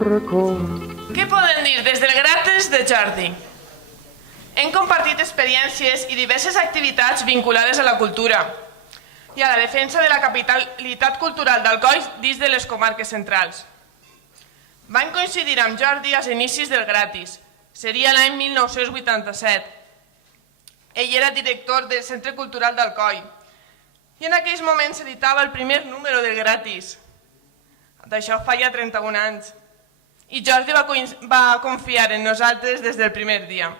Què poden dir des del Gratis de Jordi? Hem compartit experiències i diverses activitats vinculades a la cultura i a la defensa de la capitalitat cultural d'Alcoi dins de les comarques centrals. Van coincidir amb Jordi als inicis del Gratis. Seria l'any 1987. Ell era director del Centre Cultural d'Alcoi i en aquells moments s'editava el primer número del Gratis. D'això fa ja 31 anys. I Jordi va confiar en nosaltres des del primer dia.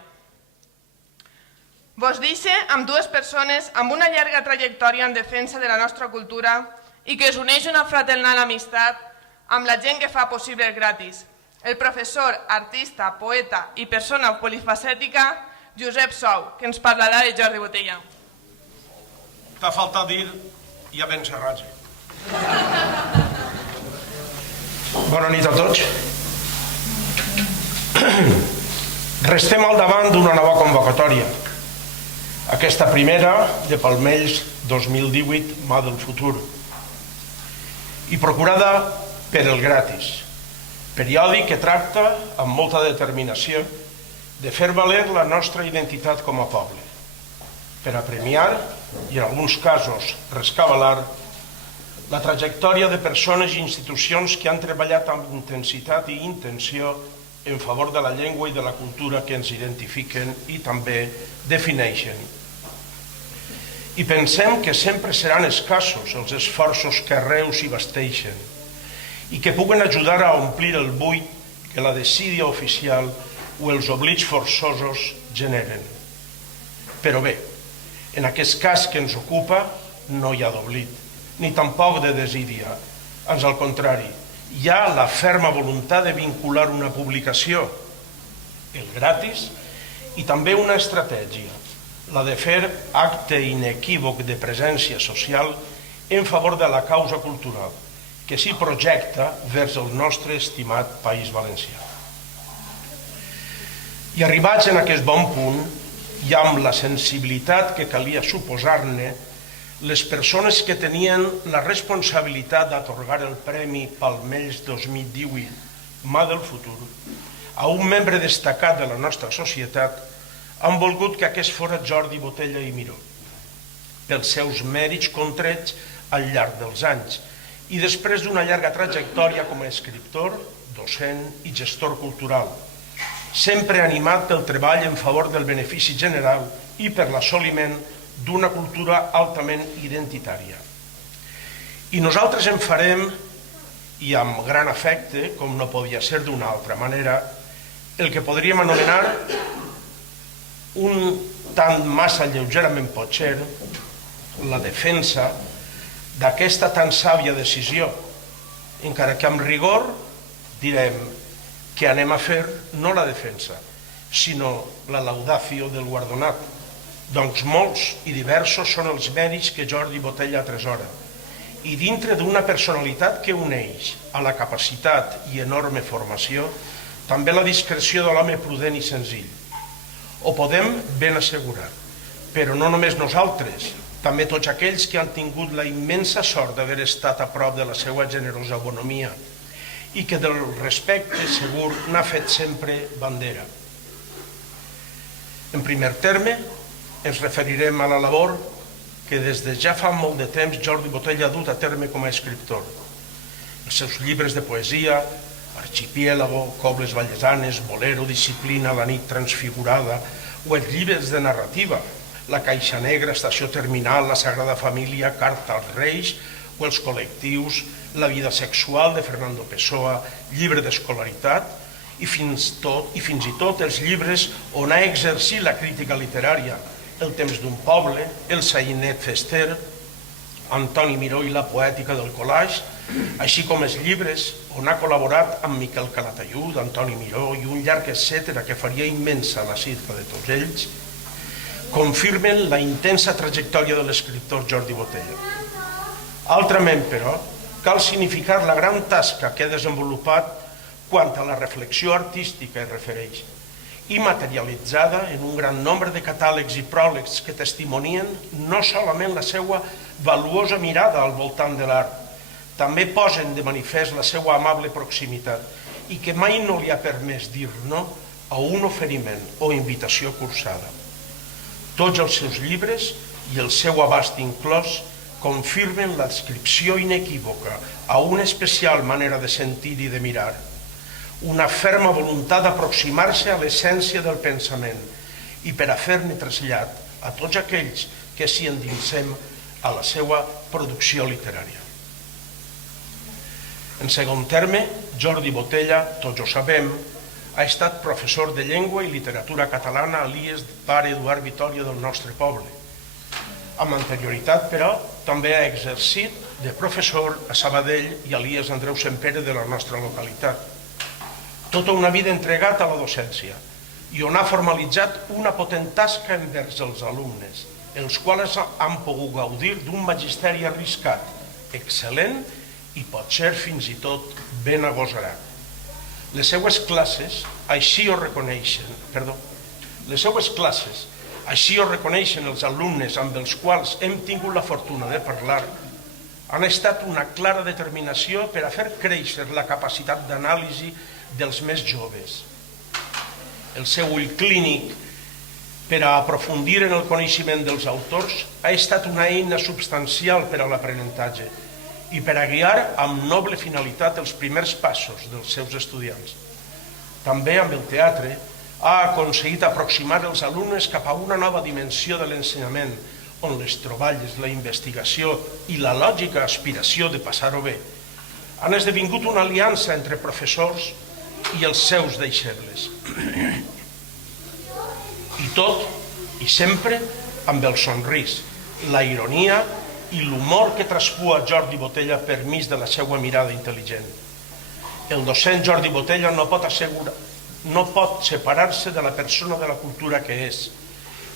Vos deixe amb dues persones amb una llarga trajectòria en defensa de la nostra cultura i que es uneix una fraternal amistat amb la gent que fa possible el Gratis. El professor, artista, poeta i persona polifacètica Josep Sou, que ens parlarà de Jordi Botella. T'ha faltat dir i a ben serratge. Bona nit a tots. Restem al davant d'una nova convocatòria. Aquesta primera de Palmells 2018, Mà del Futur, i procurada per el Gratis, periòdic que tracta amb molta determinació de fer valer la nostra identitat com a poble, per a premiar i en alguns casos rescabalar la trajectòria de persones i institucions que han treballat amb intensitat i intenció en favor de la llengua i de la cultura que ens identifiquen i també defineixen. I pensem que sempre seran escassos els esforços que arreu s'hi basteixen i que puguen ajudar a omplir el buit que la desídia oficial o els oblits forçosos generen. Però bé, en aquest cas que ens ocupa no hi ha d'oblit, ni tampoc de desídia. Ans al contrari, hi ha la ferma voluntat de vincular una publicació, el Gratis, i també una estratègia, la de fer acte inequívoc de presència social en favor de la causa cultural, que s'hi projecta vers el nostre estimat País Valencià. I arribats en aquest bon punt, i amb la sensibilitat que calia suposar-ne, les persones que tenien la responsabilitat d'atorgar el Premi Palmells 2018 Mà del Futur a un membre destacat de la nostra societat han volgut que aquest fora Jordi Botella i Miró, pels seus mèrits contrets al llarg dels anys i després d'una llarga trajectòria com a escriptor, docent i gestor cultural, sempre animat pel treball en favor del benefici general i per l'assoliment d'una cultura altament identitària. I nosaltres en farem, i amb gran afecte, com no podia ser d'una altra manera, el que podríem anomenar un tant massa lleugerament potser la defensa d'aquesta tan sàvia decisió, encara que amb rigor direm que anem a fer no la defensa, sinó la laudatio del guardonat. Doncs molts i diversos són els mèrits que Jordi Botella atresora, i dintre d'una personalitat que uneix a la capacitat i enorme formació també la discreció de l'home prudent i senzill. Ho podem ben assegurar, però no només nosaltres, també tots aquells que han tingut la immensa sort d'haver estat a prop de la seva generosa bonomia i que del respecte segur n'ha fet sempre bandera. En primer terme, ens referirem a la labor que des de ja fa molt de temps Jordi Botella ha dut a terme com a escriptor. Els seus llibres de poesia, Archipiélago, Cobles Vallesanes, Bolero, Disciplina, La nit transfigurada, o els llibres de narrativa, La caixa negra, Estació terminal, La sagrada família, Carta als reis, o els col·lectius, La vida sexual de Fernando Pessoa, Llibre d'escolaritat, i fins i tot els llibres on ha exercit la crítica literària, El temps d'un poble, El sainet fester, Antoni Miró i la poètica del collage, així com els llibres on ha col·laborat amb Miquel Calatayud, Antoni Miró i un llarg etcètera que faria immensa la cita de tots ells, confirmen la intensa trajectòria de l'escriptor Jordi Botella. Altrament, però, cal significar la gran tasca que ha desenvolupat quant a la reflexió artística es refereix, i materialitzada en un gran nombre de catàlegs i pròlegs que testimonien no solament la seva valuosa mirada al voltant de l'art, també posen de manifest la seva amable proximitat i que mai no li ha permès dir no a un oferiment o invitació cursada. Tots els seus llibres i el seu abast inclòs confirmen la descripció inequívoca a una especial manera de sentir i de mirar, una ferma voluntat d'aproximar-se a l'essència del pensament i per a fer-ne trasllat a tots aquells que s'hi endinsem a la seva producció literària. En segon terme, Jordi Botella, tots ho sabem, ha estat professor de llengua i literatura catalana a l'IES Pare Eduard Vitòria del nostre poble. Amb anterioritat, però, també ha exercit de professor a Sabadell i a l'IES Andreu Sempere de la nostra localitat. Tota una vida entregat a la docència i on ha formalitzat una potent tasca envers els alumnes, els quals han pogut gaudir d'un magisteri arriscat, excel·lent i potser fins i tot ben agosarat. Les seues classes així ho reconeixen els alumnes amb els quals hem tingut la fortuna de parlar, han estat una clara determinació per a fer créixer la capacitat d'anàlisi dels més joves. El seu ull clínic per a aprofundir en el coneixement dels autors ha estat una eina substancial per a l'aprenentatge i per a guiar amb noble finalitat els primers passos dels seus estudiants. També amb el teatre ha aconseguit aproximar els alumnes cap a una nova dimensió de l'ensenyament, on les troballes, la investigació i la lògica aspiració de passar-ho bé han esdevingut una aliança entre professors i els seus deixebles. I tot, i sempre, amb el somrís, la ironia i l'humor que traspua Jordi Botella per mig de la seva mirada intel·ligent. El docent Jordi Botella no pot separar-se de la persona de la cultura que és,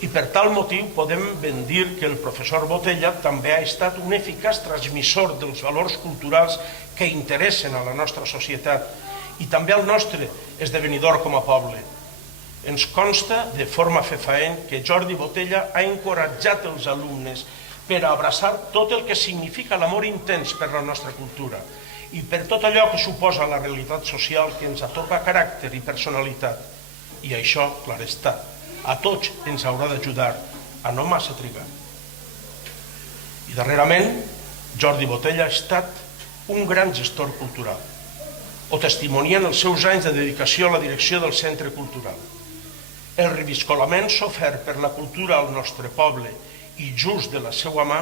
i per tal motiu podem ben dir que el professor Botella també ha estat un eficaç transmissor dels valors culturals que interessen a la nostra societat i també al nostre esdevenidor com a poble. Ens consta de forma fefaent que Jordi Botella ha encoratjat els alumnes per a abraçar tot el que significa l'amor intens per la nostra cultura i per tot allò que suposa la realitat social que ens atorga caràcter i personalitat. I això, clar està, a tots ens haurà d'ajudar a no massa trigar. I darrerament, Jordi Botella ha estat un gran gestor cultural. Ho testimonien els seus anys de dedicació a la direcció del centre cultural. El reviscolament sofert per la cultura al nostre poble i just de la seva mà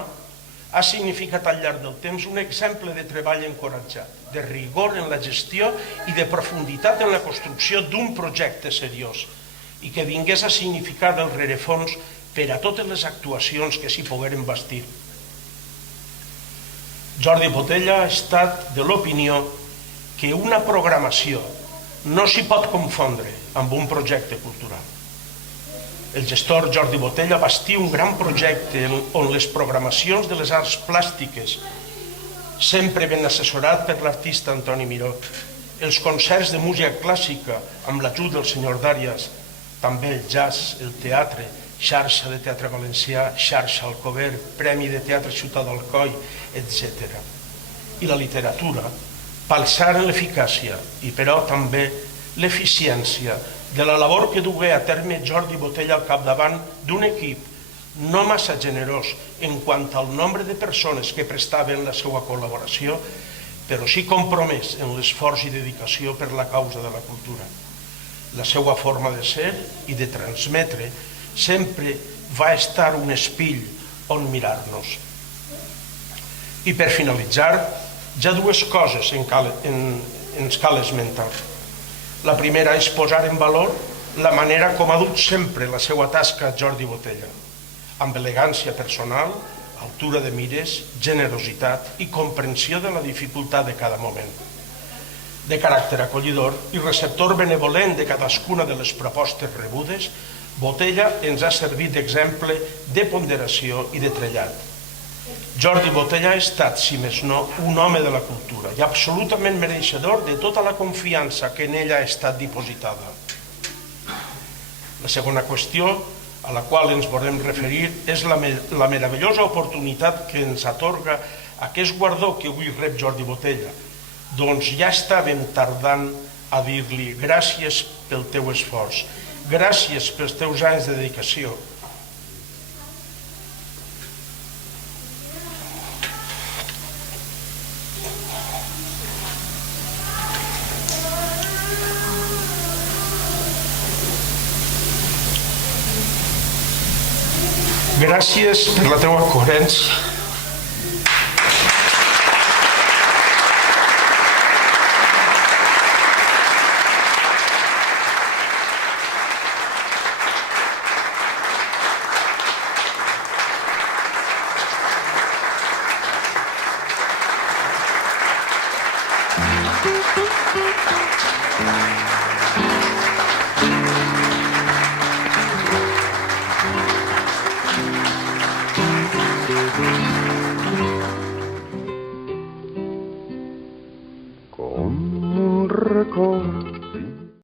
ha significat al llarg del temps un exemple de treball encoratjat, de rigor en la gestió i de profunditat en la construcció d'un projecte seriós i que vingués a significar el rerefons per a totes les actuacions que s'hi pogueren bastir. Jordi Botella ha estat de l'opinió que una programació no s'hi pot confondre amb un projecte cultural. El gestor Jordi Botella bastí un gran projecte on les programacions de les arts plàstiques, sempre ben assessorat per l'artista Antoni Miró, els concerts de música clàssica amb l'ajut del senyor Dàrias, també el jazz, el teatre, xarxa de teatre valencià, xarxa Alcover, Premi de Teatre Ciutat d'Alcoi, etc. I la literatura, palsar en l'eficàcia i però també l'eficiència de la labor que dugué a terme Jordi Botella al capdavant d'un equip no massa generós en quant al nombre de persones que prestaven la seva col·laboració, però sí compromès en l'esforç i dedicació per la causa de la cultura. La seva forma de ser i de transmetre sempre va estar un espill on mirar-nos. I per finalitzar, ja dues coses ens cal esmentar. La primera és posar en valor la manera com ha dut sempre la seva tasca Jordi Botella, amb elegància personal, altura de mires, generositat i comprensió de la dificultat de cada moment. De caràcter acollidor i receptor benevolent de cadascuna de les propostes rebudes, Botella ens ha servit d'exemple de ponderació i de trellat. Jordi Botella ha estat, si més no, un home de la cultura i absolutament mereixedor de tota la confiança que en ella ha estat dipositada. La segona qüestió a la qual ens volem referir és la meravellosa oportunitat que ens atorga aquest guardó que avui rep Jordi Botella, doncs ja estàvem tardant a dir-li gràcies pel teu esforç, gràcies pels teus anys de dedicació. Gràcies per la teua coherència. Como un recuerdo